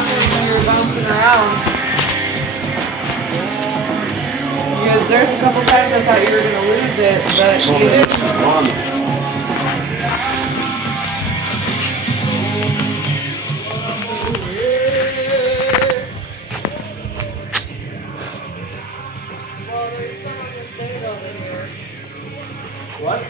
asked when you were bouncing around. Because there's a couple times I thought you were going to lose it, but you didn't. What?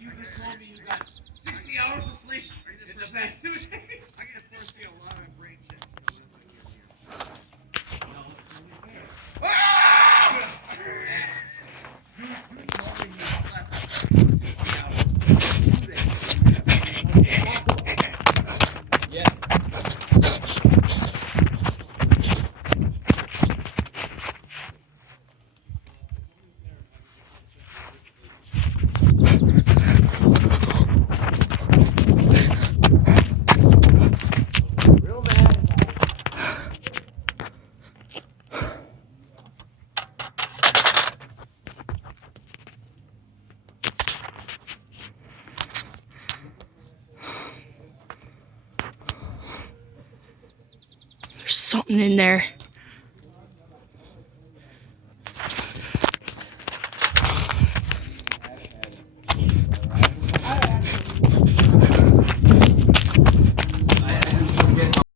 You just told me you got 60 hours of sleep in the past 2 days. I can foresee a lot of brain checks coming up on your ear. No, it's only fair. Ah! You told me you slept 60 hours. 2 days. Impossible. Yeah. There's something in there.